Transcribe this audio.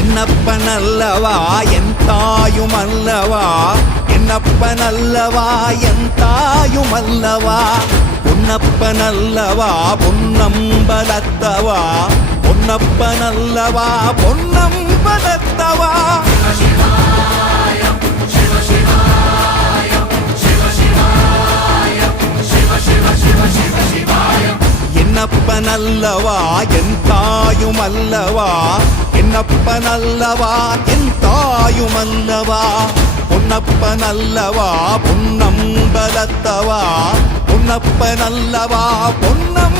என்னப்பனல்லவா என் தாயுமல்லவா, என்னப்பனல்லவா என் தாயுமல்லவா, பொன்னப்பனல்லவா பொன்னம்பலத்தவா, பொன்னப்பனல்லவா பொன்னம்பலத்தவா. என்னப்பனல்லவா என் தாயுமல்லவா, என்னப்பனல்லவா என் தாயுமல்லவா, பொன்னப்பனல்லவா பொன்னம்பலத்தவா, பொன்னப்பனல்லவா பொன்னம்